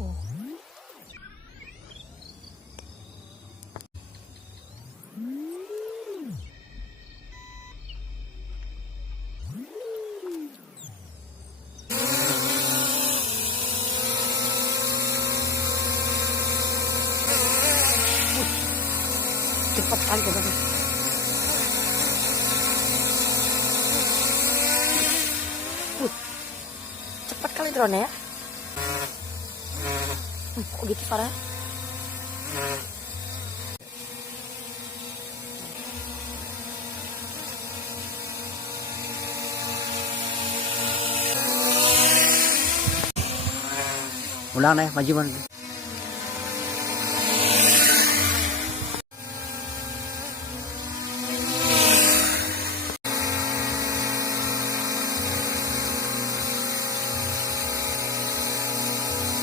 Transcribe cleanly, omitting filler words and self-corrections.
Oh. Cepat sekali teman-teman. Cepat kali drone ya. Kok gitu suaranya? Ulang deh, maju.